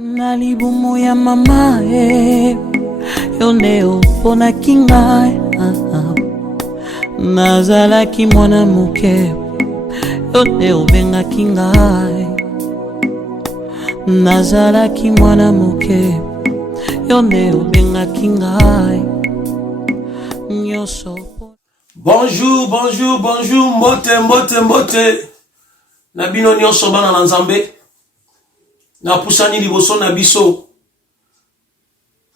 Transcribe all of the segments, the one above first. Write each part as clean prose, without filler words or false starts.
Nalibumu ya mama yoneo pona kinga nazalaki mwana muke yoneo benga kinga nazalaki mwana muke yoneo benga kinga nyoso. Bonjour, bonjour, bonjour, mbote nabino nyoso bana na Nzambe na pusani liboso na biso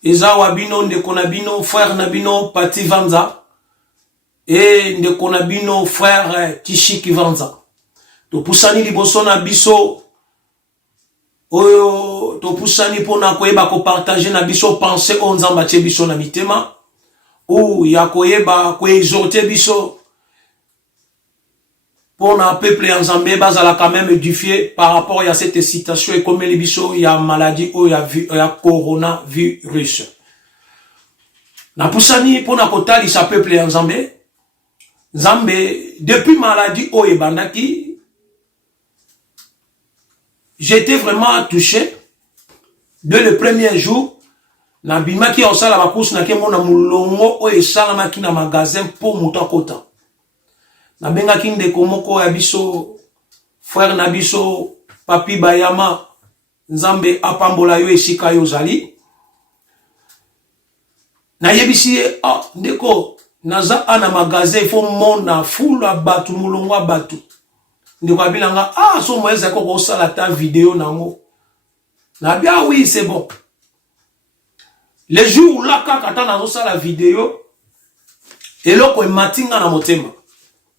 eza wa bino ndeko na bino frère na bino Pati Vanza et ndeko na bino frère Tishiki Vanza. To pusani liboso na biso oyo to pusani pona koyeba ko partager na biso pensée o Nzamba tie biso na mitema ou ya koyeba ko exhorter biso pour un peuple en Zambie, bazala quand même édifié par rapport à cette citation et comme les biso, il y a maladie ou il y a coronavirus. Na poussani pour na kotali sa peuple en Zambie, Zambie depuis maladie ou et bandaki, j'étais vraiment touché dès le premier jour. Na bimaki en sala bakous na ke mona mulongo o e sala maki na magasin pour muta kota. Na benga kinde komoko ya biso frère na biso Papi Bayama Nzambe apambola yo esika yo zali na yebisi ndeko naza ana magasin fo mona fula batu mulongwa batu ndeko abilanga so moyeza ko sala ta vidéo nango na bia oui c'est bon les jours là kaka na zo sala vidéo eloko matinga na motema.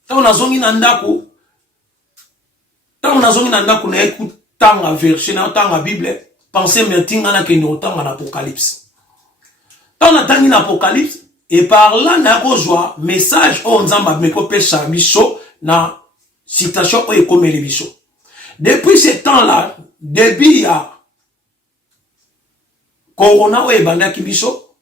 Tant on a zongi na ndako na ekutanga verset na tanga Bible, pensez metinga na kende otanga na Apocalypse. Tant on a tangi na Apocalypse et par là na kozwa message o Nzamba me ko pesa biso na citation o ekomeli biso. Depuis ce temps-là, depuis ya corona o ebandaki biso,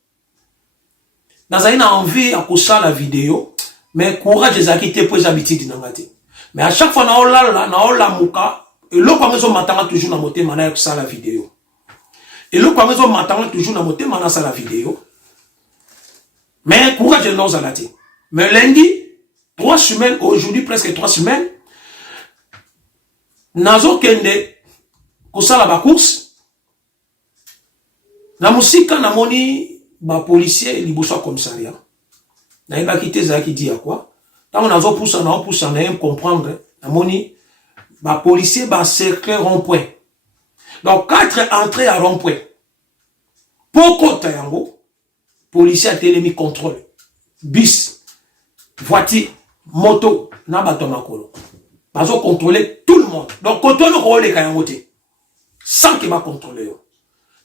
nazali na envie ya kosala vidéo. Mais courage des acquittés pour les habitudes d'Angati. Mais à chaque fois, na ola muka, et l'eau quand ils ont matanga toujours na moté mana avec ça la vidéo. Et l'eau quand ils ont matanga toujours na moté mana ça la vidéo. Mais courage de nos alati. Mais lundi, 3 semaines, aujourd'hui presque 3 semaines, nazo kende, kosala ba course, na musika na moni, ba policier, liboso commissariat. Na iba kite za ki di ya quoi tant on a zo poussa na aime comprendre na moni ba policier ba cercle rond-point donc 4 entrées à rond-point poko tayango policier a télémi contrôle bis voiture moto na bato makolo bazo contrôler tout le monde donc contrôle ko le kayango te sans que ba contrôler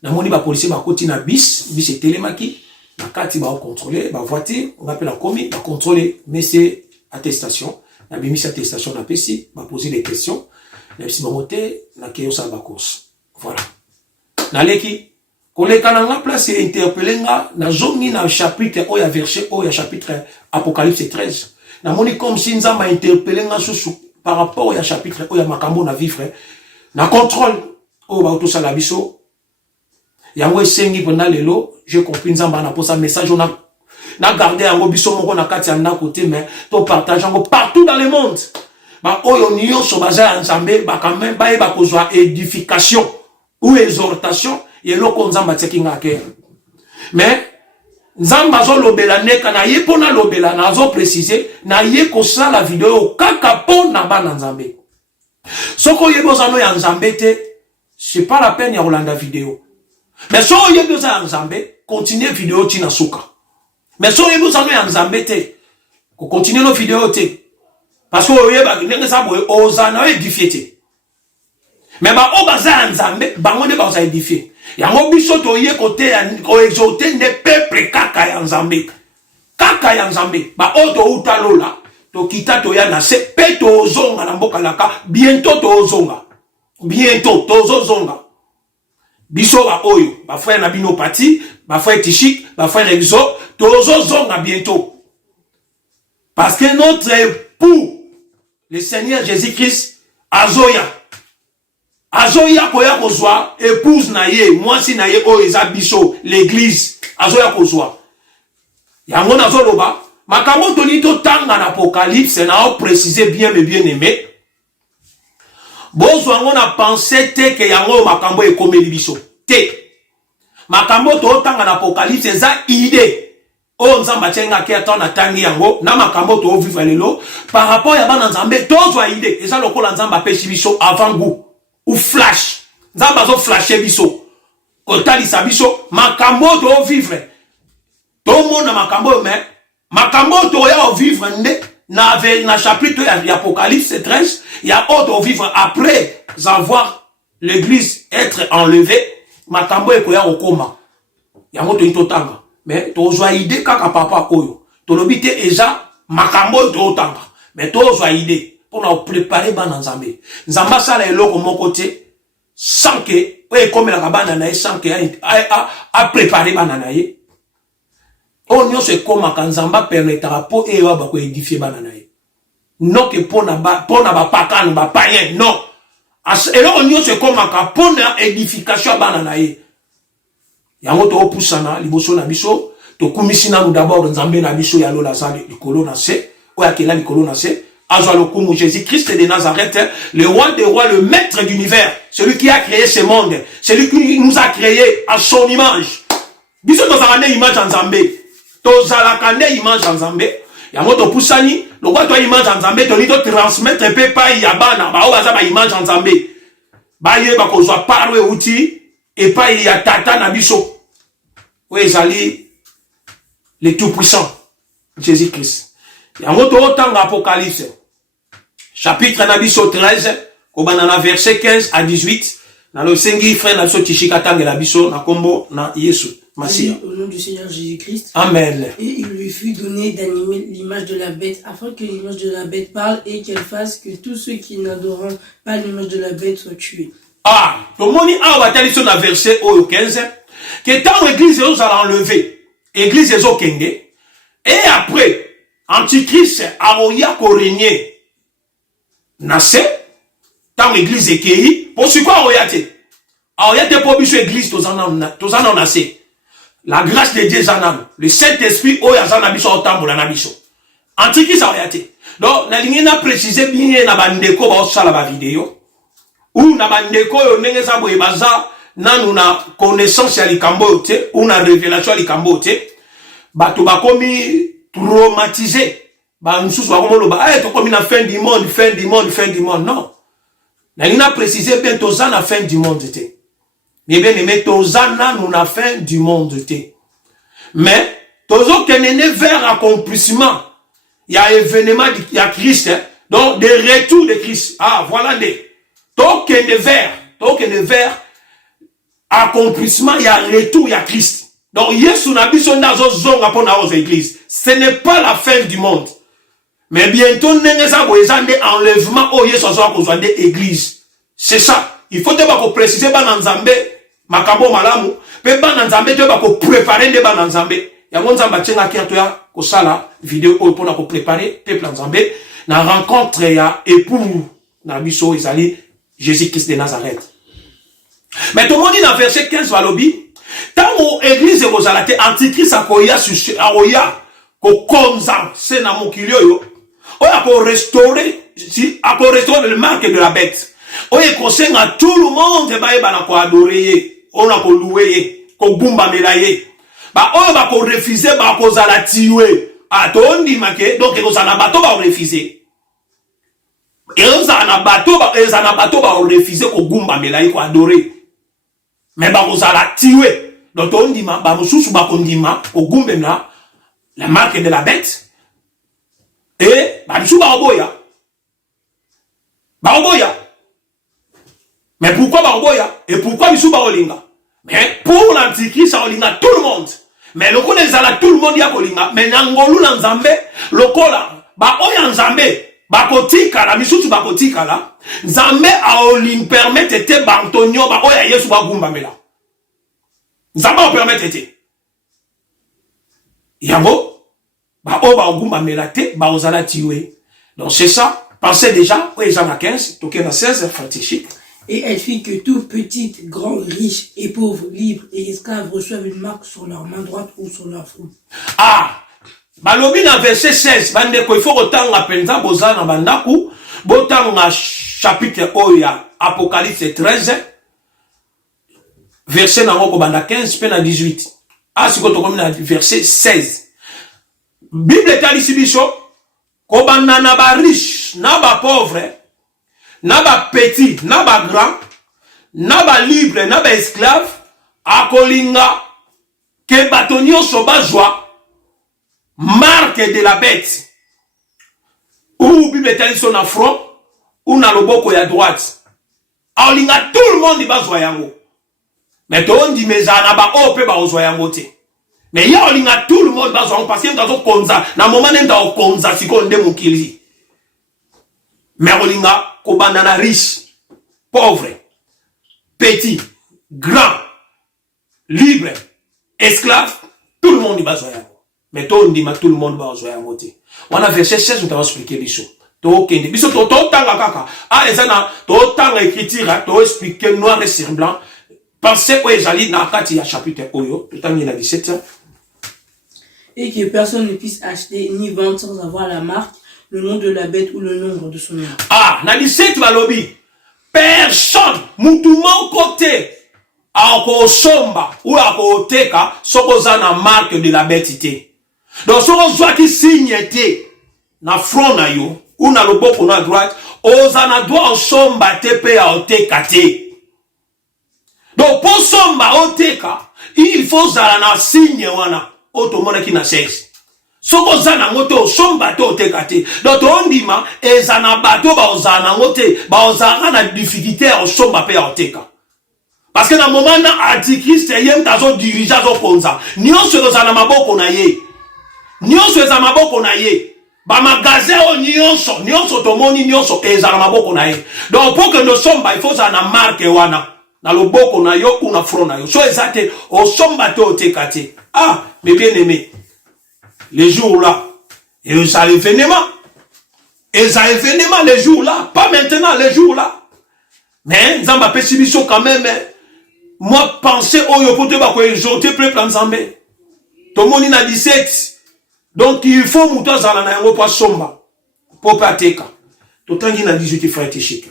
na moni ba policier ba koti na bis et télémaki. Quand il va contrôler la voiture, on appelle la commis, va contrôler, mais c'est attestation. La bimis attestation n'a pas si, va poser des questions. La si va monter, la kéo sa va course. Voilà. Na leki, quand les cananga place et interpellé na zone na chapitre o ya verset o ya chapitre Apocalypse 13. Na moni comme si nza ma interpellé sous par rapport au chapitre o ya makambo na vivre. Na contrôle o ba auto sala biso. Yango esengi pendant lelo, j'ai compris Nzamba na posa message on a gardé yango biso moko na kati na côté mais to partage yango partout dans le monde. Ba oyo niyo so baza Nzambe ba quand même ba eba kozwa édification ou exhortation yeloko Nzamba tsekinga ke. Mais Nzamba zo lobela neka na ye pona lobela na zo préciser na ye ko sala vidéo kaka pona bana Nzambe. Soko yebo zano ya Nzambe te, c'est pas la peine ya rolanda vidéo. Mais si on y a besoin de Nzambe, continuez vidéo tina souka. Mais si on y a besoin de Nzambe te, continuez nos vidéos te. Parce que on y a besoin de édifier te. Mais bah on baza Nzambe, bah on est baza édifier. Y'a un biso to y côté ko exalter ne peuple kaka ya Nzambe. Kaka ya Nzambe. Bah oto utalola, to kita to ya na se peto zonga na mboka laka, bientôt to zonga. Bientôt to zonga. Biso ba oyo, ba frère na bino Pati, ba frère Tishik, ba frère Exo, tozo zonga bientôt. Parce que notre époux, le Seigneur Jésus-Christ, Azoya. azoya koya kozwa épouse na ye mwasi na ye oyo eza biso l'église azoya kozwa yango nazoloba makambo toni totanga na apocalypse na o préciser bien mais bien aimé bozwa ngo na pensée te ke yango makambo ekomeli biso te makambo totanga na apocalypse eza idée o nzamba tchenga ke ata na tangi yango na makambo to vivre lelo par rapport ya bana nzambe tozwa idée eza lokola nzamba peshi biso avant goût ou flash nzamba zo flasher biso kotalisa biso makambo to vivre to mona makambo mais makambo to ya vivre nde na chapitre ya Apocalypse 13 ya autre vivre après avoir l'église être enlevée makambo ekoya okoma yango to itotanga mais tozwa idée kaka papa oyo tolobi te eza makambo to otanga mais tozwa idée pour nous préparer bana nzambe nzamba sala eloko moko te sans que oye comme la bana na sans que a préparer bana na ye on yo se koma kan nzamba permettra po e wa ba ko édifier bana na ye non que pour na ba pakanu ba païen non et là on yo se koma ka pour na édification bana na ye yango to opusana liboso na biso to kumisina d'abord nzambe na biso ya lola za likolo na se oya kela likolo na se Azalokumu, Jésus-Christ de Nazareth, le roi des rois, le maître d'univers, celui qui a créé ce monde, celui qui nous a créé à son image. Biso tozalane image en Zambé, tozalakane image en Zambé. Yango to pusani, le roi toi image en Zambé, to lito transmettre pe pa yabana, ba obaza ba image en Zambé. Ba ye ba kozwa parwe outi et pa ya tata na biso. Oui, zali le tout puissant, Jésus-Christ. Yango to otanga Apocalypse. Chapitre Nabiso 13, Kobanana verset 15 à 18. Dans le Sengi, frère Nabiso Tishikatang et Nabiso, Nakombo, Na Yesu. Massia. Au nom du Seigneur Jésus-Christ. Amen. Et il lui fut donné d'animer l'image de la bête, afin que l'image de la bête parle et qu'elle fasse que tous ceux qui n'adoreront pas l'image de la bête soient tués. Ah, le moni a watali sur le verset 15, que tant l'église est enlevé, l'église est kenge, et après, Antichrist a oya ko régner. Nase, tant l'église est kéi, pour ce quoi oyate? Oyate pour biso église, tozana nase. La grâce de Dieu zanan, le Saint-Esprit oya zana biso otambola na biso. Antichrist oyate. Donc, na lingi na préciser bien na bandeko ba osala ba vidéo. Ou na bandeko yo ndenge za boye baza nanu na connaissance ya likambo te, ou na révélation ya likambo te. Bato bakomi traumatisé. Ba nsusu bakomoloba to komi na fin du monde, fin du monde, fin du monde. Non. Na ina préciser bien toza na fin du monde te. Mais bien aimé toza na nous na fin du monde te. Mais tozo kenene vers accomplissement. Il y a événement il y a Christ hein? Donc des retours de Christ. Ah voilà les. Tokene vers accomplissement il y a retour il y a Christ. Donc Yesu na biso ndazo zonga pona aux églises. Ce n'est pas la fin du monde. Mais bientôt, enlèvement au Yesu soit kozwa de église. C'est ça. Il faut d'abord préciser ban nzambe makambo malamu, pe ban nzambe te ba ko préparer de ban nzambe. Ya nzamba tsenga ki atoya ko sala vidéo o pona ko préparer peuple nzambe na rencontre ya époux na biso ezali Jésus-Christ de Nazareth. Mais tout le monde dit dans verset 15 valobi, tant église kozala te antichrist akoya aoya ko konza c'est na mokilio yo. Oya ko restaurer si ako restaurer le marque de la bête. Oya ko senga tout le monde ba e bana ko adorer, ona ko louer, ko gumba melaye. Ba oya ba ko refuser ba ko zala tiwe. Atondi make donc ko zana bato ba refuser. Et on zana bato ba refuser ko gumba melaye ko adorer. Mais ba ko zala tiwe. Donc on dit ba mususu ba ko ndima ko gumbe na la marque de la bête. Et, baoboya. Mais pourquoi baoboya? Et pourquoi bisu baolinga? Mais pour l'antichrist, ça olinga tout le monde. Mais le kola ezala tout le monde ya kolinga. Mais nangolu na nzambe, le kola, oya nzambe, bakotika la, misusu bakotika la, nzambe a oling permettre te bantonio, oya yesu bagumba mela. Nzambe o permettre te. Yango, donc c'est ça. Pensez déjà, oui, j'en ai 15, toqué dans 16, fratichique. Et elle fit que tout petit, grand, riche et pauvre, libre et esclave reçoivent une marque sur leur main droite ou sur leur front. Ah, balobi na verset 16, bandeko, il faut retanga penza bozana bandaku, botanga chapitre oya, Apocalypse 13, verset nango banda 15, pe na 18. Ah, si koto komi na verset 16. Bible etalisi biso, kobanda na ba riche, na ba pauvre, na ba petit, na ba grand, na ba libre, na ba esclave, akolinga, ke bato nyonso bazwa marque de la bête. Ou Bible etalisi na front, ou na loboko ya droite. Akolinga tout le monde bazwa yango. Mais on dit mais na ba ope ba ozwa yango te. Mais il y a tout le monde bazwa parce que ndazo konza na moment nda konza siko nde mukili. Mais olinga kobanda na riche, pauvre, petit, grand, libre, esclave, tout le monde bazwa yango. Mais on dit tout le monde bazwa yango te. On a verset 16 on t'a expliqué biso. To kende biso to tanga kaka. Ah ezana to tanga écriture to expliquer noir et sur blanc. Pensez que j'allais dans le chapitre Oyo, tout en 17. Et que personne ne puisse acheter ni vendre sans avoir la marque, le nom de la bête ou le nombre de son nom. Ah, dans 17 balobi, personne, moutoumon côté, à somba ou à koteka, sokoza na marque de la bête. Donc, sokoza qui signe na front na yo, ou na loboko na droite, ozana doit somba te pe a oteka te. Donc, pour somba oteka, il faut zala na signe wana, otomona ki na sexe. Soko zana ngote somba te oteka te. Donc, on dit ma, ezana bato ba ozana ngote, ba ozana na difficulté o somba pe a oteka. Parce que na moment na antichrist yem tazo dirija zo konza. Nyonso ozana maboko na ye. Nyonso eza maboko na ye. Ba magasin o nyonso tomoni nyonso ezana maboko na ye. Donc, pour que nous somba, il faut zana marque wana. Na loboko na yo ou na front na yo. So ezate o somba te otekate. Ah, mes bien-aimés, les jours là, et ça l'événement. Et ça événement les jours là, pas maintenant les jours là. Mais Nzamba pessimisation quand même. Moi penser oh yo pote ba ko exalter peuple Nzambe. Tomoni na 17. Donc il faut muto zala na yango pa somba. Pour pateka. Totangi na 18 frère Tishika.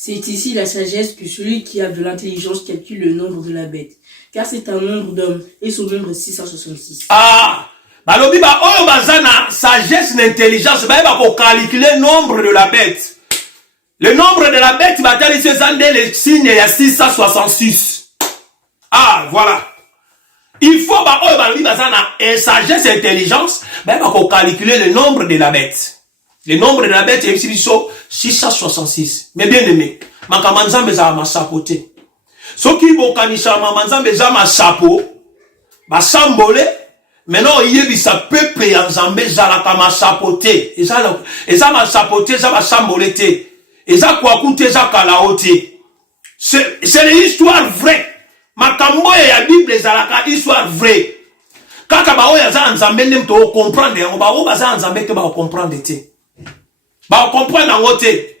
C'est ici la sagesse que celui qui a de l'intelligence calcule le nombre de la bête. Car c'est un nombre d'hommes et son nombre est 666. Ah! Balobi ba oyo bazana sagesse d'intelligence ba ko calculer le nombre de la bête. Le nombre de la bête batali ces années les signes il y a 666. Ah, voilà. Il faut ba oyo balobi bazana sagesse intelligence ba ko calculer le nombre de la bête. Le nombre de la bête est 666. Mais bien aimé, ma kamanzambe za ma sapote. Soki bokanisa ma manzambe za ma sapo, ba sambole, maintenant yebisa peuple ya nzambe za la kama sapote. Eza ma sapote za ba sambole te. Eza kwa kute za kalaote. C'est l'histoire vraie. Makambo ya Bible za la histoire vraie. Kaka ba oya za nzambe nem to comprendre, on ba o ba za nzambe te ba comprendre te. Ba comprendre en côté.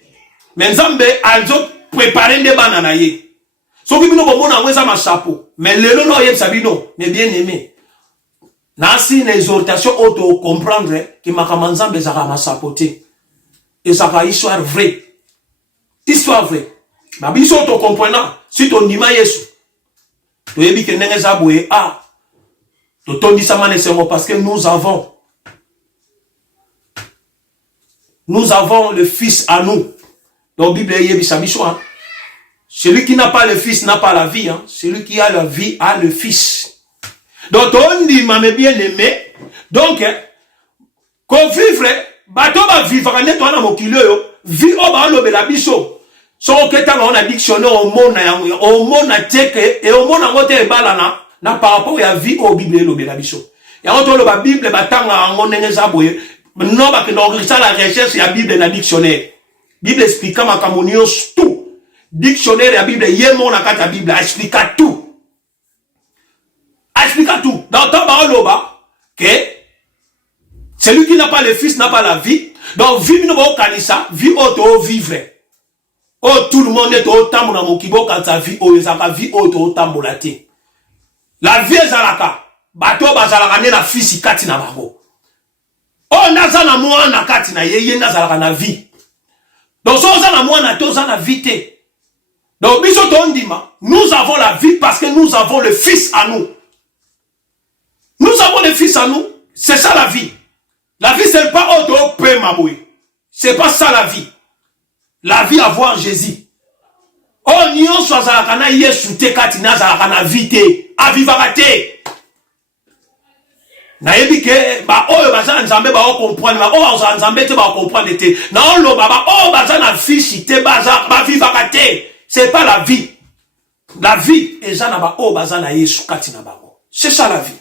Mais Nzambe alzo préparer des bananes ye. So ki bino bomona ngweza ma chapeau. Mais lelo no yeb sabino, mais bien aimé. Nasi na exhortation auto comprendre que makama Nzambe za ma chapeauté. Et ça va histoire vraie. Histoire vraie. Ba biso auto comprendre si ton ndima Yesu. To yebi ke ndenge za boye ah. To tondi sama ne sengo parce que nous avons le Fils à nous. Donc, Bible est celui qui n'a pas le Fils n'a pas la vie. Hein. Celui qui a la vie a le Fils. Donc, on dit, mais bien aimé. Donc, qu'on vivre, bateau va vivre, on est dans mon kilo, vie au bas de la biso. Son que on a dictionnaire au monde a teke, et au monde a moté balana, n'a par rapport à la vie au Bible de la biso. Et on tourne la Bible, batanga, on est zaboué. Non, parce que dans la recherche, il y a la Bible et la dictionnaire. Bible explique ma communion tout. Dictionnaire et la Bible, il y a mon la Bible, explique tout. Explique tout. Dans ton parole, que celui qui n'a pas le Fils n'a pas la vie. Donc, vivre nous au canissa, vie auto vivre. Oh, tout le monde est au tambour dans mon kibo quand sa vie, oh, sa vie, oh, au tambour la te. La vie est zalaka. Bato bazalaka ne na fils kati na bango. Oh, naza na mwana kati na yeye nazalaka na vie. Donc, so za na mwana to za na vie te. Donc, biso tondima, nous avons la vie parce que nous avons le fils à nous. Nous avons le fils à nous. C'est ça la vie. La vie, c'est pas auto pe maboué. C'est pas ça la vie. La vie à voir Jésus. Oh, nyon so zalaka na yesu te kati na zalaka na vie te. Avivaka te. Na yebi ke ba oyo baza nzambe ba o comprendre ba o baza nzambe te ba comprendre te na on lo ba o baza na fiche te baza ba vivaka te. C'est pas la vie. La vie est na ba o baza na yesu kati na bango. C'est ça la vie.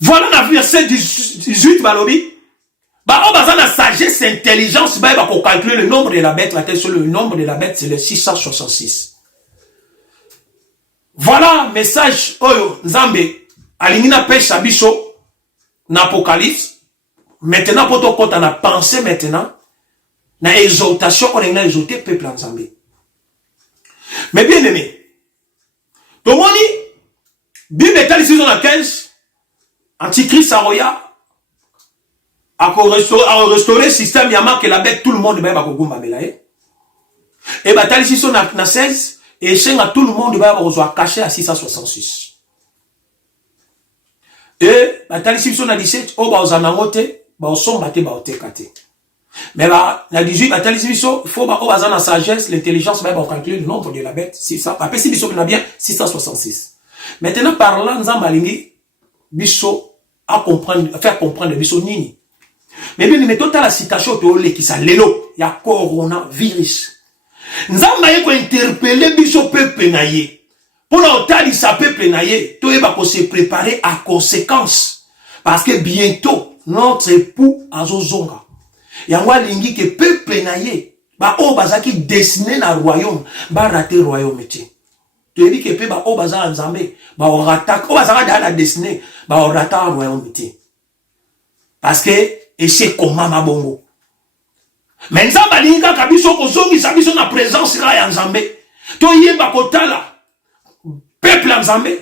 Voilà la verset 18 balobi. Bah, on a la sagesse, intelligence, bah, il va calculer le nombre de la bête. La tête sur le nombre de la bête, c'est le 666. Voilà, message, oyo, Nzambe, alingina pêche abiso, n'apocalypse. Maintenant, pour ton compte, on a pensé maintenant, na exaltation, on a exalté peuple Nzambe. Mais bien aimé, tout le monde dit, Bible est ici dans la 15, Antichrist Saroya, à restaurer le système, il y a marqué la bête, tout le monde va kogumba melaye. Et bah, t'as ici na 16, et c'est à tout le monde va caché à 666. Et bah, t'as ici na 17, oh bah, aux anangote, bah, au son baté, bah, au tekate. Mais bah, na 18, bah, t'as ici, il faut bah, oh bah, la sagesse, l'intelligence, bah, calculer le nombre de la bête, 600. Après, si biso, on a bien 666. Maintenant, parlant, nous avons biso à comprendre, à faire comprendre biso nini. Mais bien, mais toute la citation qui ça lelo, il y a coronavirus. Nous avons interpellé biso peuple naye. Pour l'automne, ça peuple naye, tout va se préparer à conséquence. Parce que bientôt, notre époux a zozonga. Il y a un lingi que peuple naye, bah, oh, bazaki destiné na royaume, bah, rater royaume métier. Tu dis que pe ba o baza nzambe ba o ratak o baza da la destinée ba o ratak royaume métier. Parce que et c'est comment ma bongo. Mais nzamba linga kabiso ko zongi sabiso na présence ra ya nzambe. To yeba kotala peuple nzambe.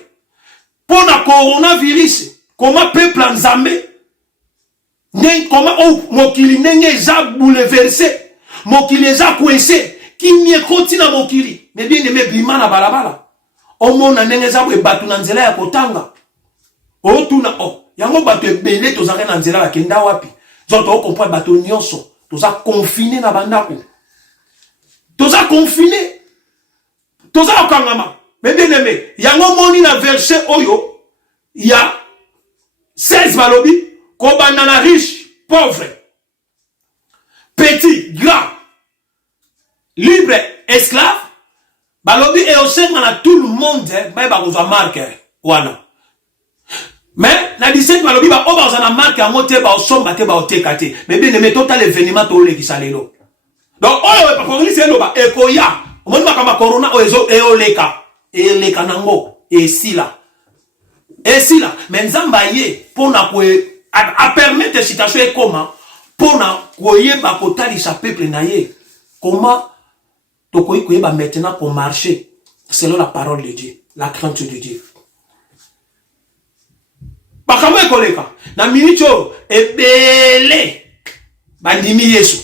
Pour na coronavirus, comment peuple nzambe comment mokili nenge za bouleversé, mokili za coincé, qui n'y est na mokili. Mais bien aimé bima na balabala. Omona nenge za bwe batu na nzela ya kotanga. O tuna o yango batu ebele tozaka na nzela ya kenda wapi. Zoto o comprendre batu nyonso toza confiné na bandako. Toza confiné. Toza okangama. Mais bien aimé, yango moni na verset oyo, il y a 16 balobi ko bandana riche, pauvre, petit, grand, libre, esclave. Balobi et au sein de tout le monde, mais bah vous a marqué, wana. Mais na 17 balobi bah on va en marqué en moté bah au son baté bah au tekate. Mais bien aimé total événement to le qui salelo. Donc oh pas pour c'est lo bah ekoya. On m'a kama corona oezo e oleka nango et si là. Et si là, mais nzamba ye pour na à permettre situation et comment pour na koye ba kotali sa peuple na ye. Comment donc, il va maintenant pour marcher selon la parole de Dieu, la crainte de Dieu. Bakamwe koleka na minito ebele bandimi Yesu.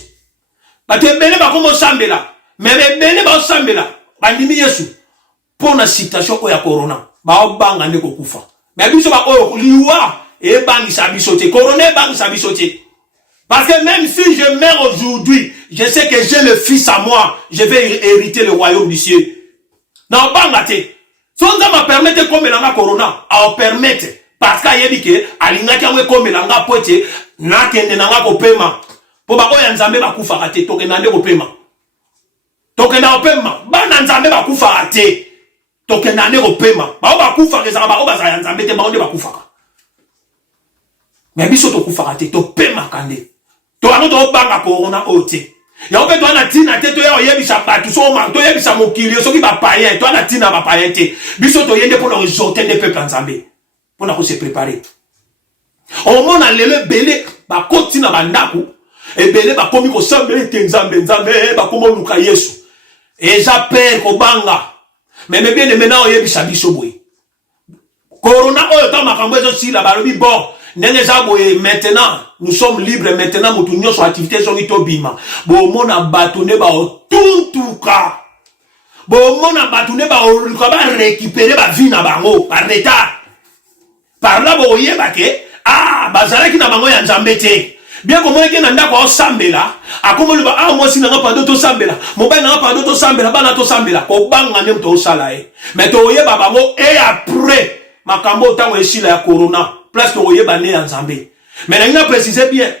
Bato ebele bakomo sambela, mais ebele ba sambela bandimi Yesu pour na situation oya corona. Ba obanga ndeko kufa. Mais biso ba oyo liwa e bangi sabisote, corona bangi sabisote. Parce que même si je meurs aujourd'hui, je sais que j'ai le fils à moi. Je vais hériter le royaume du ciel. Non, pas ngate. Si on va permettre comme l'anga corona, à permettre. Parce qu'il y a dit que, à l'ingaki awe comme l'anga pote, na kende nanga ko pema. Pour ba oya nzambe ba kufa rate, toke nande ko pema. Toke na pema. Ba na nzambe ba kufa rate. Toke nande ko pema. Ba ba kufa ke ba ba za nzambe te ba onde ba kufa. Mais biso to kufa rate, to pema kande. To ano to banga corona ote. Ya ope to ana tina te to ya oyebisa batu so ma to yebisa mokili so ki ba païen to ana tina ba païen te. Biso to yende pour le résorter des peuples nzambe. Pour na ko se préparer. Au moment na lele belé ba kotina bandako ebele bakomi kosambela ete nzambe bakoma luka Yesu eza père kobanga mais bien aimé na oyebisa biso boye corona oyo ta makambo ezo sila balobi bon ndenge za boye maintenant nous sommes libres maintenant mutu nyonso activité zongi to bima bo mona bato ne ba otuntuka bo mona bato ne ba oluka ba récupérer ba vie na bango par retard par là bo yeba ke bazalaki na bango ya nzambe te bien comment ke na ndako osambela akomoli ba moi si na pardon to sambela mobile na pardon to sambela bana to sambela ko banga nem to sala mais to yeba bango et après makambo tango esila ya corona place to yeba ne ya nzambe mais na ina préciser bien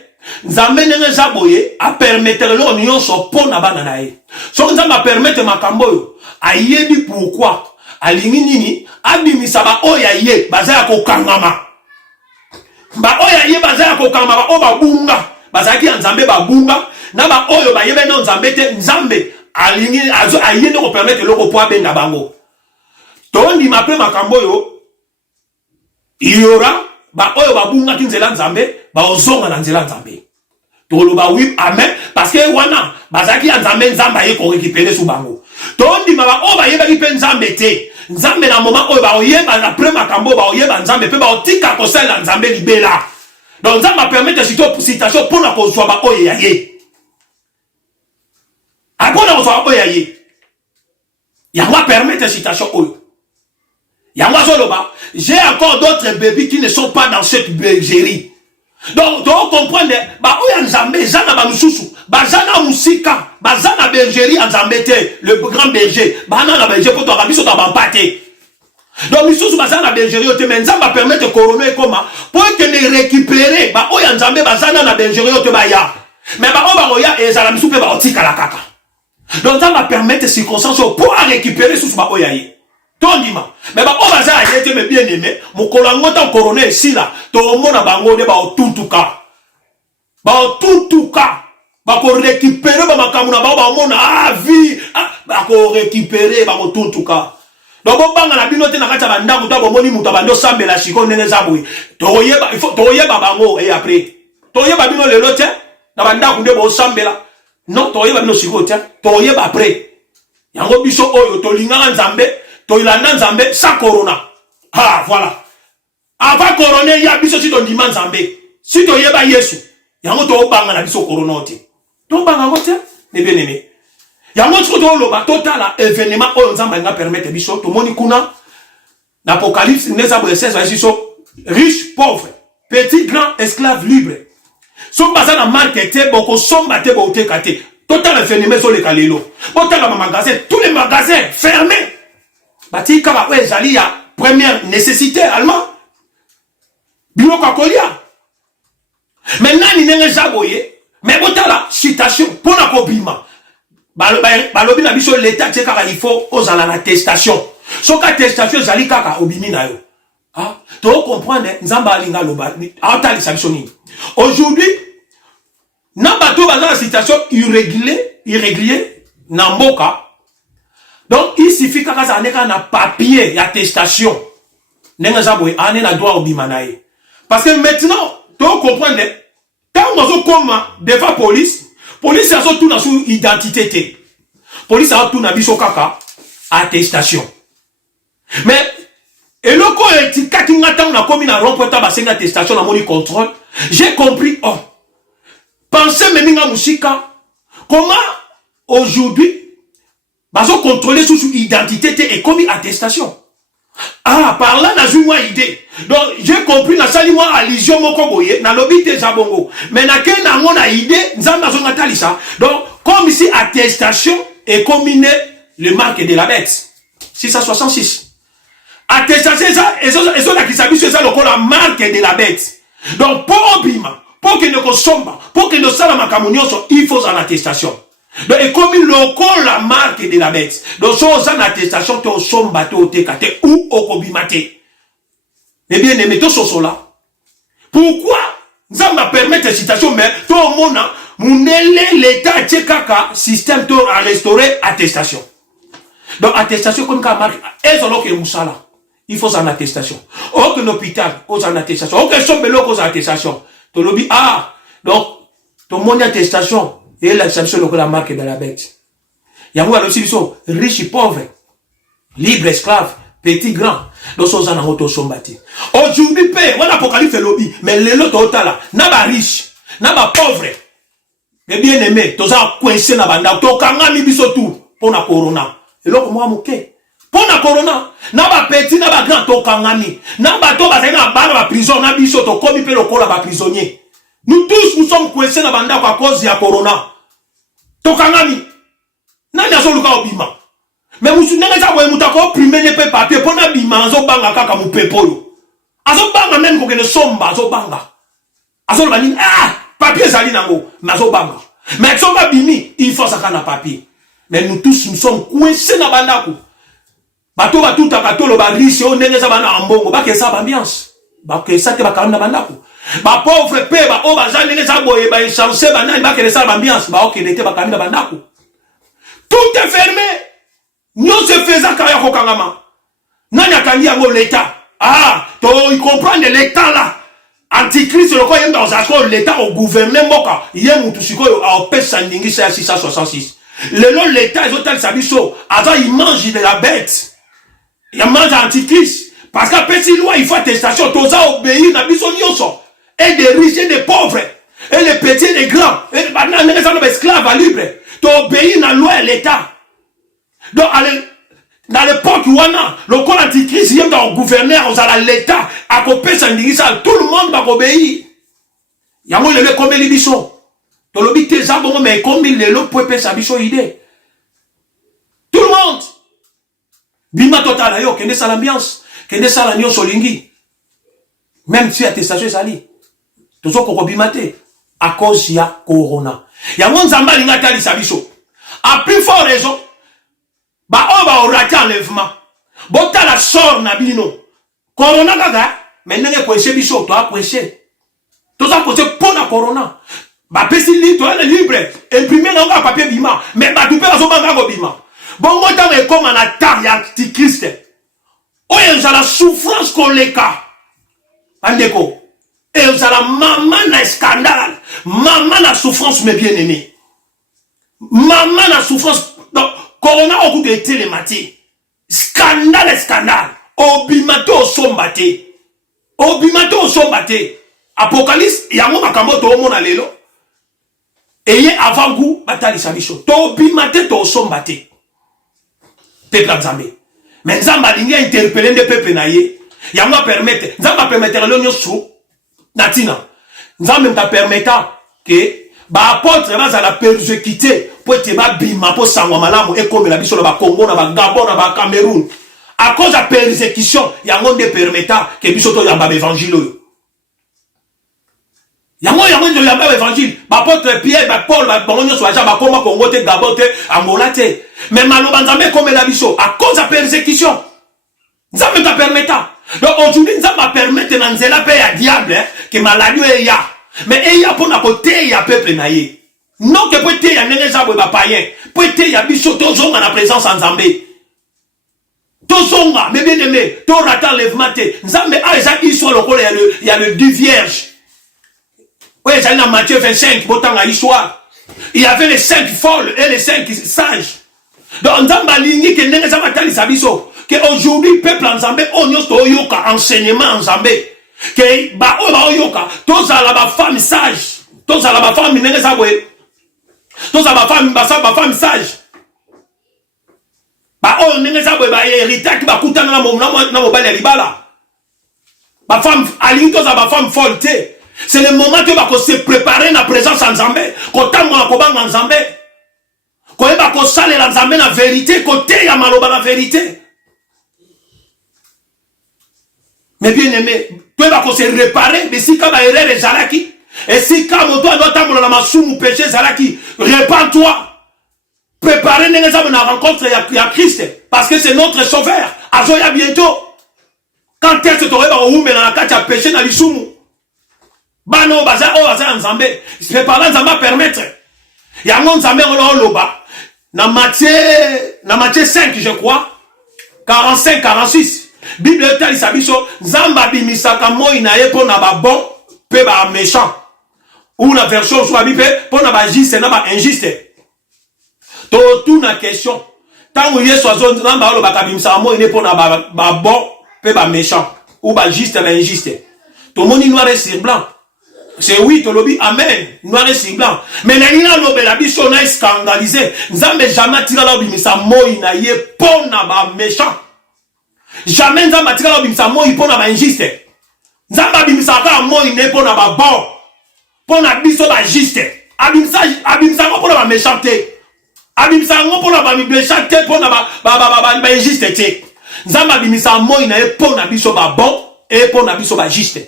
nzambe nenge za boye a permettre lo nyonso pona bana na ye so nzambe a permettre makambo yo ayebi pourquoi alingi nini abimisa ba oya ye baza ya kokangama ba oya ye baza ya kokangama ba o babunga baza ki nzambe babunga na ba oyo ba yebe no nzambe te nzambe alingi azo ayende ko permettre loko po abenda bango tondi mape makambo yo iyora ba oyo babunga ki nzela nzambe ba ozonga na nzela nzambe toloba oui amen parce que wana bazaki ya nzambe nzamba ye ko récupérer sous bango tondi maba o ba yeba ki pe nzambe te nzambe na moment oyo ba oyeba après makambo ba oyeba nzambe pe ba otika ko sala nzambe libela donc nzamba permettre citation pour na ko ba oyo ya ye apona ko ba oyo ya ye ya va permettre citation oyo Yangwa Zoloba, j'ai encore d'autres bébés qui ne sont pas dans cette bergerie. Donc, tu comprends, bah, où Nzambe, Zana Bamususu, bah, Zana Musika, bah, Zana bergerie en Zambete, le grand berger, bah, Nana berger pour toi, Rabiso Tabampate. Donc, Misusu, bah, Zana bergerie, mais Nzamba permet de coroner comment, pour que ne récupérer, bah, où Nzambe, bah, Zana bergerie, bah, ya. Mais, bah, où ya, et Zana Misupe, bah, Otika la kaka. Donc, Nzamba permet de circonstances pour récupérer sous bah, Oyaye. Tondima mais ba obaza ayete me bien aimé mokolo ngota corona esila to mona bango de ba otutuka ba ko récupérer ba makamu na ba mona vie ba ko récupérer ba otutuka donc bo banga na bino te na kata bandako to bomoni muta bando sambela shiko ndenge zabwe to yeba il faut to yeba bango et après to yeba bino lelo te na bandako nde bo sambela non to yeba bino shiko te to yeba après yango biso oyo to linganga nzambe Toilanda Nzambe sa corona. Ah, voilà. Avant corona, il y a biso si ton diman Nzambe. Si to yeba Yesu, yango to banga na biso corona te. To banga ngote, ne bien aimé. Yango to loba total événement o Nzamba nga permettre biso to moni kuna l'Apocalypse neza bo 16 va so riche, pauvre, petit, grand, esclave, libre. So baza na marketé boko somba te bo te kate. Total événement so le kalelo. Total ma magasin, tous les magasins fermés. Bati kaba we zali ya première nécessité allemand biloko akolia maintenant ni nenge jaboye mais botala citation pour la kobima balobi na biso l'état tse kaka il faut ozala na attestation soka attestation zali kaka obimi na yo to comprendre nzamba alinga loba atali biso nini aujourd'hui na bato bazala citation irrégulier na mboka. Donc, il suffit que ça ait un papier d'attestation. Nengazaboy, ane na droit au bimanae. Parce que maintenant, tu comprends, quand on comme devant police a tout dans son identité. Police a tout dans biso kaka attestation. Mais, et le coup est kaki ngata on a commis na rompota basenga attestation na moni contrôle. J'ai compris, pensez meninga musika, comment aujourd'hui bazo contrôler sous identité et commis attestation. Par là, n'a une idée. Donc, j'ai compris, na sali moi allusion moko boye, na lobby des abongo. Mais na ken na ngona idée, nzamba zonga talisa. Donc, comme ici, attestation est combiné le marque de la bête. 666. Attestation, ça, et ça, qui s'habille sur ça, la marque de la bête. Donc, pour obima, pour que nous consomme, pour que nous salama kamunyon, il faut une attestation. Donc, et comme il local la marque de la bête. Donc, si on a une attestation, tu as son bateau au tekate ou au kobimate. Eh bien, ne mettons ce là. Pourquoi? Ça m'a permis de citation, mais tout le monde, mon l'état tchekaka, système to à restaurer attestation. Donc, attestation comme ça marque, elles ont que moussala. Il faut une attestation. Aucun hôpital, aux en attestation. Aucun somme de l'eau, aux attestation. Tu l'as dit, donc, Ton monde attestation. Et l'exception de la marque de la bête. Yango aussi riche et pauvre. Libre, esclave, petit, grand. Donc, ça, on a autosombati. Aujourd'hui, on a apocalypse lobby. Mais les autres, là, n'a pas riche, n'a pas pauvre. Mais bien aimé, tu as coincé na banda, tu as mis biso tout pour la corona. Et là, comment mouké? Pour la corona, n'a pas petit, n'a pas grand, tu as mis. N'a pas to bazé na banda la prison, n'a biso, tu as mis le cola ba prisonnier. Nous tous, nous sommes coincés na banda à cause de la corona. Tu as mis. N'a pas so luka obima. Mais vous n'avez pas voulu m'attaquer primer les papiers pour na bima, azo banga kaka mu pepoyo. Azo banga même pour que ne somba, azo banga. Azo bani papier zali nango, mazo banga. Mais si on va bimi, il faut ça qu'on a papier. Mais nous tous, nous sommes coincés dans bandako. Bato ba tout akato lo ba riche on nenge za bana ambongo, ba ke sa ambiance. Ba ke sa te ba karanda bandako. Ba pauvre pe ba o ba za nenge za boye ba chance ba nani ba ke sa ambiance, ba o ke nete ba karanda bandako. Tout est fermé. Nous se faisons carrière au Kangama. Nani akangi yango l'état. Ah, to y comprendre l'état là. Antichrist le quoi y dans accord l'état au gouvernement moka. Yé mutu sikoyo a opé sandingi 666. Le long l'état ils ont tel sabiso. Attends il mange de la bête. Il mange antichrist parce qu'à petit loi il faut attestation toza obéir na biso nyonso. Et des riches et des pauvres. Et les petits et les grands. Et les bananes les esclaves à libre. Tu obéis na loi et l'état. Donc, dans l'époque où on a, le corps antichrist, il y a dans le gouverneur, on a l'état, à côté de tout le monde va obéir. Il y a un levé comme les bichons. Dans le but, tes arbres, mais comme il est là, pour faire sa bichon idée. Tout le monde. Bima total, yo, kende sa l'ambiance, kende sa l'agnon solingi. Même si attestation est sali. Tout ça qu'on bimate. À cause il y a corona. Il y a un zamba l'ingata li sa bichon. À plus forte raison, ba o ba orati enlèvement bota la sort na bino corona gaga mais ndenge coincé biso to a coincé to ça poser pour la corona ba pesi li to est libre imprimer na papier bima mais ba tupe bazo banga go bima bon mota e comme en attaque antichrist o yenza la souffrance koleka andeko et yenza la maman na scandale maman na souffrance mes bien-aimés maman na souffrance donc corona au coup de télématique. Scandale, scandale. Obimato au sombate. Obimato au sombate. Apocalypse, il y a un makambo to mon alelo. Et avant goût, batali sabicho. To obimate to sombate. Peuple Nzambe. Mais Nzamba lingi interpeller de peuple naye. Ya moi permettre. Nzamba permettre le nyoso. Natina. Nzamba me permettant que ba apôtre va la persécuter pour te ba bima pour sangwa malamu et comme la biso na ba Congo na ba Gabon na ba Cameroun à cause de la persécution ya ngonde permettant que biso to yamba évangile ya ngonde yamba évangile ba apôtre Pierre ba Paul ba bonyo so aja ba koma Congo te Gabon te Angola te mais maloba Nzambe comme la biso à cause de la persécution Nzambe ta permettant donc aujourd'hui Nzambe permettre na nzela pe ya diable que maladie est ya. Mais il y a pour la côté, il y a peuple naïe. Non que peut-être il y a un exemple de païen. Peut-être il y a biso tozonga na présence en Zambé. Tozonga, mais bien aimé, to rata lèvement te. Zambé a déjà histoire le col il y a le 10 vierges. Oui, il y a dans Matthieu 25 botanga histoire. Il y avait les 5 folles et les 5 sages. Donc Zamba ligné que n'est pas tali sabiso que aujourd'hui peuple en Zambé on yoka enseignement en Zambé. Que ba oyoka tous à la femme sage tous à la femme nene sabwe tous à la femme ba femme sage ba o nene sabwe ba héritage ba kutana na mobali libala ba femme ali tous à ba femme folle c'est le moment que ba ko se préparer na présence en Nzambe ko tamwa ko banga Nzambe ko eba ko sale la Nzambe na vérité côté ya maloba la vérité. Mais bien aimé, tu vas se réparer, mais si comme erreur est Zalaki, et si comme toi doit t'amener la massou ou péché Zalaki, répands-toi. Préparez une rencontre à Christ, parce que c'est notre sauveur. Azoya bientôt. Quand est-ce que tu aurais ou mais dans la carte à péché dans l'issoumu? Bano baza o baza Nzambe. C'est par là Nzamba permettre. Il y a mon Nzambe on loba. Dans Matthieu 5 je crois, 45 46. Bible est sabiso Nzamba bimisaka moi na ye po na ba bon pe ba méchant ou la version soit bipe pour na ba juste na ba injuste tout na question tant que Yesu azon na ba lo ba kabimisa mo ine pour na ba bon pe ba méchant ou ba juste ba injuste tout monde noir et sur blanc c'est oui to lobi amen noir et sur blanc mais na ina lo be la biso na scandalisé nzambe jamais tira la bimisa mo ina ye pour na ba méchant jamais nzambe tira la bimisa mo pour na ba injuste nzambe bimisa ka mo ine pour na ba bon pour na biso ba juste abimisa ko pour na ba méchanté abimisa ngo pour na ba méchanté pour na ba injuste te nzambe abimisa mo ina ye pour na biso ba bon et pour na biso ba juste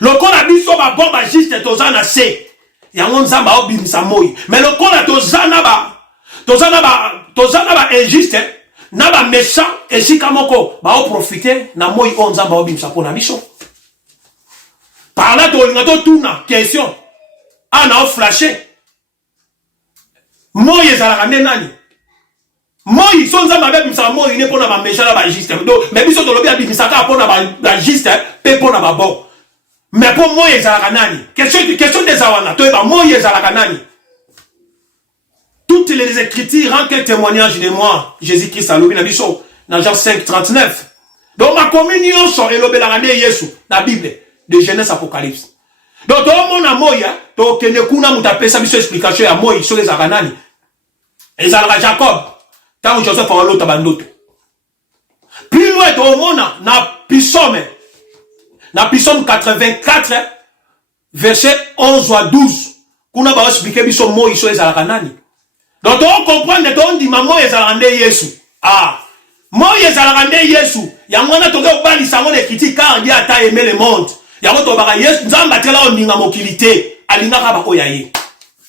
lokola biso ba bon ba juste tozana se yango nzambe obimisa moi mais lokola tozana ba injuste na ba méchant et sika moko ba o profiter na moi o nzambe obimisa pour na biso par là to linga tuna question ana o flasher moi ezalaka nani moi so nzambe abimisa moi ne pour na ba méchant na ba juste donc mais biso to lobi abimisa ka pour na ba juste pe pour na ba bon. Mais pour moi, il y a nani. Question des awana. Moi, il y a nani. Toutes les écritures rendent témoignage de moi. Jésus-Christ a l'obé dans Jean 5, 39. Donc, ma communion sur l'obé la rane Yesu. La Bible. De Genèse Apocalypse. Donc, tout le monde a moya. Donc, ne kuna mutape sa biso explication à moi sur les aranani. Et ça Jacob. Tant que Joseph a l'autre bandoto. Plus loin, tout le monde n'a pisome. Dans Psaume 84, verset 11 à 12, qu'on a expliqué que moi iso ezalaka nani. Donc on comprend que on dit maman ezalaka nde Yesu. Ah, moi ezalaka nde Yesu. Yango na toke obali sango de critique car Dieu a aimé le monde. Yango to baka Yesu nzamba tela oninga mokilité, alinga ka ba oyaye.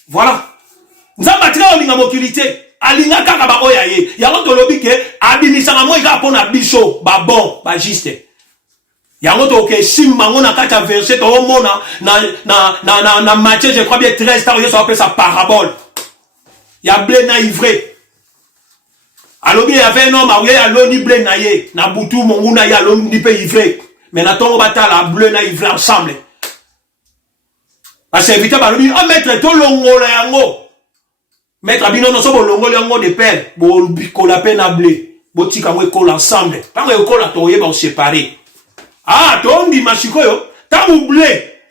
Voilà. Nzamba tela oninga mokilité, alinga ka ba oyaye. Yango to lobi ke abimisa moi ka pona biso ba bon, ba juste. Yango to ke simba ngona kata verset to mona na Matthieu je crois bien 13 ta Yesu appelle ça parabole. Ya blé na ivré. Alors bien il y avait un homme a ya loni blé na ye na butu monguna ya loni pe ivré. Mais na tongo batala blé na ivré ensemble. Parce que vite ba loni o maître to longola yango. Maître bino no so bo longola yango de père bo bikola pe na blé. Bo tika mo ko ensemble. Tango e ko la to ye ba séparer. Ah, tondi machikoyo, ta oublé.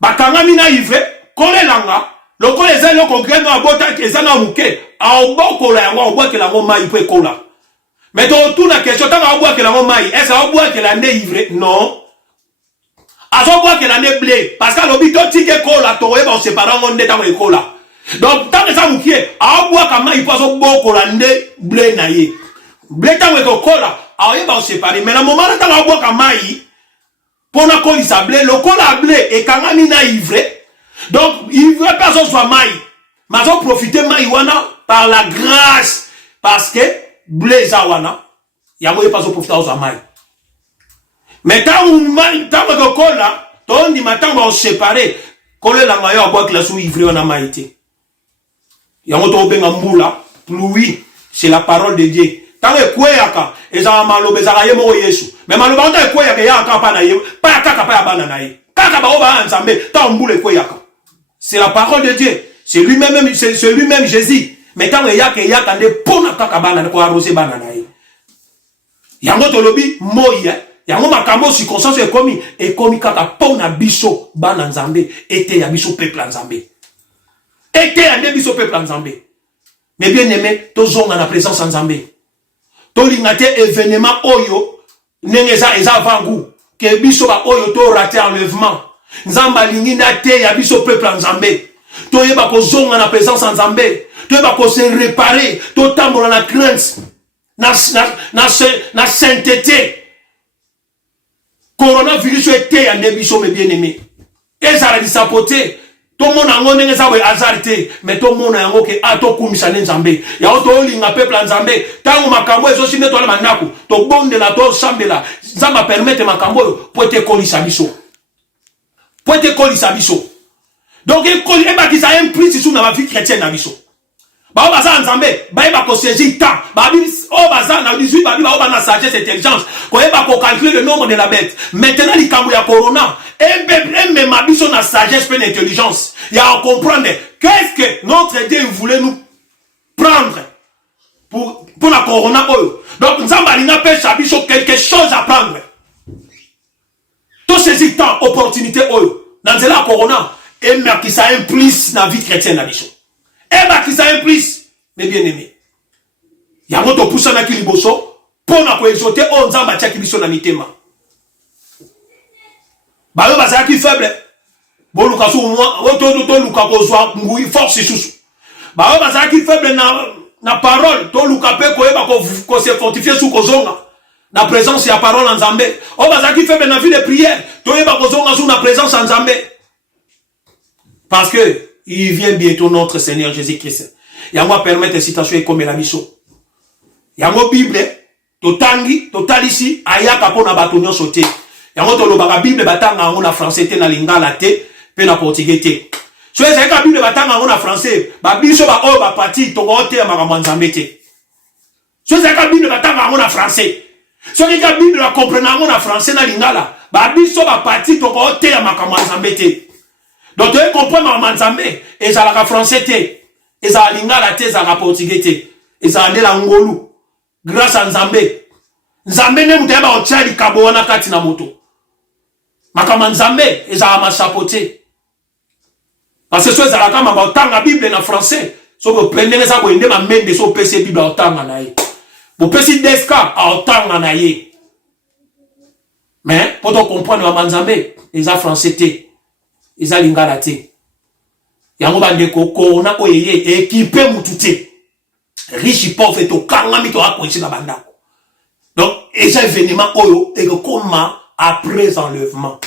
Bakanga mina ivre, kole langa, loko les gens congrès no abota kezana muke, a oboko la yango obwa ke la ngoma ipe kola. Mais to tout la question ta obwa ke la ngoma i, est-ce obwa ke la ne ivre? Non. Aso obwa ke la ne blé, parce que l'obito tike kola to e ba séparer ngonde ta mo kola. Donc tant que ça muke, a obwa kama ipo aso boko la ne blé na ye. Blé ta mo kola. Alors, il va se séparer. Mais le moment où on a boire comme maï, pour la colle, ça blé, le col à blé, et quand on a ivré, donc, il veut personne soit maï. Mais on profite maïwana par la grâce. Parce que, blé, zawana, il y a moyen pas de profiter aux maï. Mais tant que le col là, on dit maintenant, on va se séparer. Coller la maïa, on boit que la sous ivré, on a maïté. Il y a un autre bengamboula, pluie, c'est la parole de Dieu. Tant que kweyaka ezala malobe ezala ye moko Yesu mais maloba on ta kweyaka yaka pa na ye pa kaka pa ya bana na ye kaka ba oba nzambe ta mbule kweyaka c'est la parole de Dieu c'est lui-même Jésus mais tant que yaka nde pona kaka bana ko arroser bana na ye yango to lobi moyi yango makambo circonstance ekomi kaka pona biso bana nzambe ete ya biso peuple nzambe ete ya nde biso peuple nzambe mais bien aimé tozonga na présence nzambe tolingate événement oyo nengeza eza vangu ke biso ba oyo to raté enlèvement nzamba linginda te ya biso peuple nzambe to yeba ko zonga na présence nzambe to yeba ko se réparer to tambola na crainte na sainteté coronavirus était ya biso me bien aimé ezala disapoté tout le monde a ngone ngeza we azarte mais tout le monde a ngo ke ato kumisa nzambe ya auto linga peuple nzambe tango makambo ezo shine to la mandaku to bondela to sambela nzamba permettre makambo pour te kolisa biso donc il ba ki ça implique sur na vie chrétienne na biso Ba baza nzambe, ba ba ko saisir temps. Ba bi o baza na 18 ba bi ba na sagesse intelligence. Ko ba ko calculer le nombre de la bête. Maintenant likambo ya corona, et ma biso na sagesse et intelligence. Il y a à comprendre qu'est-ce que notre Dieu voulait nous prendre pour la corona. Donc nous avons quelque chose à prendre. Tout ces temps, opportunité, dans la corona, et qui ça implique dans la vie chrétienne. Et qui ça implique, mes bien-aimés. Il y a un autre poussant qui est liboso, pour nous exhorter, on s'en bat qui sont dans mitema. Bah, bah, qui faible. Bon, Lucas, moi, Lucas, force sous. Bah, bah, qui faible na parole, to Lucas, ko se fortifier sous kozonga. Na présence ya parole en Zambé. Oh, bah, qui faible na vie de prière, to yeba kozonga sous na présence en Zambé. Parce que, il vient bientôt notre Seigneur Jésus-Christ. Yango permettre citation comme la mission. Yango Bible, totangi, totalisi, ayaka pona batonyo sauté. Yango to lobaka Bible batanga ngo na français te na lingala te, pe na portugais te. So ezaka Bible batanga ngo na français, ba biso ba o ba parti to ngote ya makambo nzambe te. So ezaka Bible batanga ngo na français. So ezaka Bible ba comprendre ngo na français na lingala, ba biso ba parti to ngote ya makambo nzambe te. Donc tu comprends makambo nzambe, ezalaka français te, ezala lingala te, ezala portugais te, ezala ndela ngolu. Grâce à Nzambe. Nzambe ne muteba ochali kabo wana kati na moto. Makama Nzambe ezala machapote. Parce que so ezala kama ba otanga Bible na français, so bo pendenge za ko ende ma mende so pese Bible otanga na ye. Bo pesi deska a otanga na ye. Mais pour te comprendre ma Nzambe, ezala français te. Ezala lingala te. Yango bande ko corona oyeye équipé mutute. Riche pauvre et au kangami to akoichi na bandako. Donc, et j'ai événement oyo et comment après enlèvement.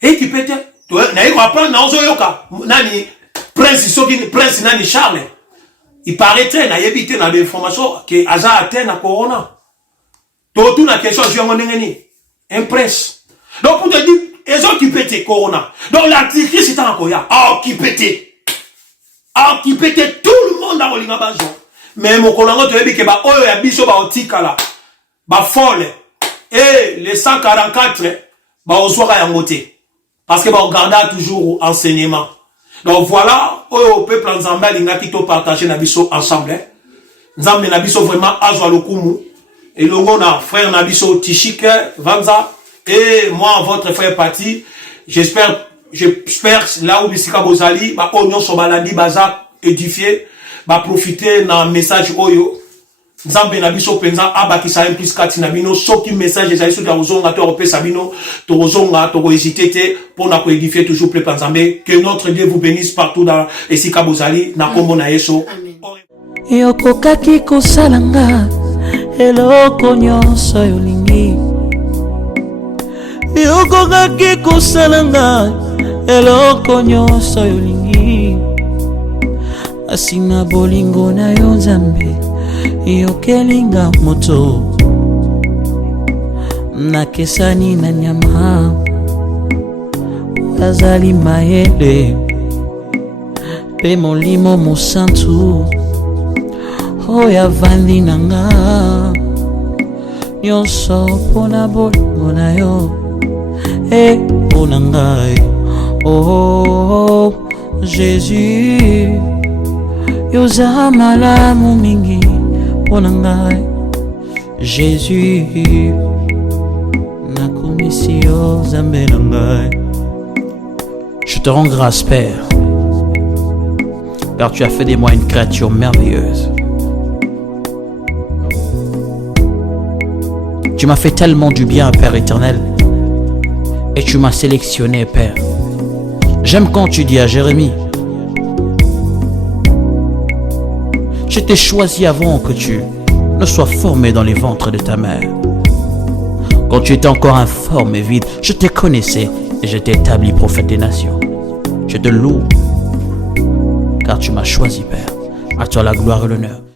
Et qui peut être, tu vois, naïko apprendre na ozoyoka nani prince soki prince nani Charles. Il paraîtrait na yebité na l'information que aza atteint na corona. To tout na question je ngoni un prince. Donc pour te dire les autres qui pété corona. Donc l'antichrist est en koya. Ah qui pété. Ah, qui pétait tout le monde dans l'Olinga Bajo. Mais mon collègue te dit que bah, oh, ya biso ba otikala. Ba folle. Et les 144, bah, on soit à moté. Parce que bah, on garde toujours enseignement. Donc voilà, oh, peuple en Zambie, il y a qui t'ont partagé na biso ensemble. Zambie na biso vraiment azwa lokumu. Et le a frère na biso Tishike, Vanza. Et moi, votre frère Pati. J'espère là où Bissika Bozali, bah, Onyon Sobalandi, Baza, édifié, bah, profiter d'un message Oyo. Nzambe na biso penza, aba ki sa plus kati na bino, soki message ezali so da ozonga, to ope sabino, to ozonga, to hésiter te, pour na ko édifier toujours plus Nzambe. Que notre Dieu vous bénisse partout dans Bissika Bozali, na kombo na Yeso. Yokokaki kosalanga, eloko nyonso yolingi. Yokokaki kosalanga, eloko nyonso yolingi. Asina bolingo na yo Nzambe, yokelinga moto. Nakesani na nyama, azali mayele, pe molimo mosantu, oya vandi nanga. Nyonso pona bolingo na yo, pona ngai. Oh, Jésus, yoza malamu mingi pona ngai. Jésus, nakomisi yo Nzambe na ngai. Je te rends grâce, Père, car tu as fait de moi une créature merveilleuse. Tu m'as fait tellement du bien, Père éternel, et tu m'as sélectionné, Père. J'aime quand tu dis à Jérémie, je t'ai choisi avant que tu ne sois formé dans les ventres de ta mère. Quand tu étais encore informe et vide, je te connaissais et je t'ai établi prophète des nations. Je te loue, car tu m'as choisi, Père. À toi la gloire et l'honneur.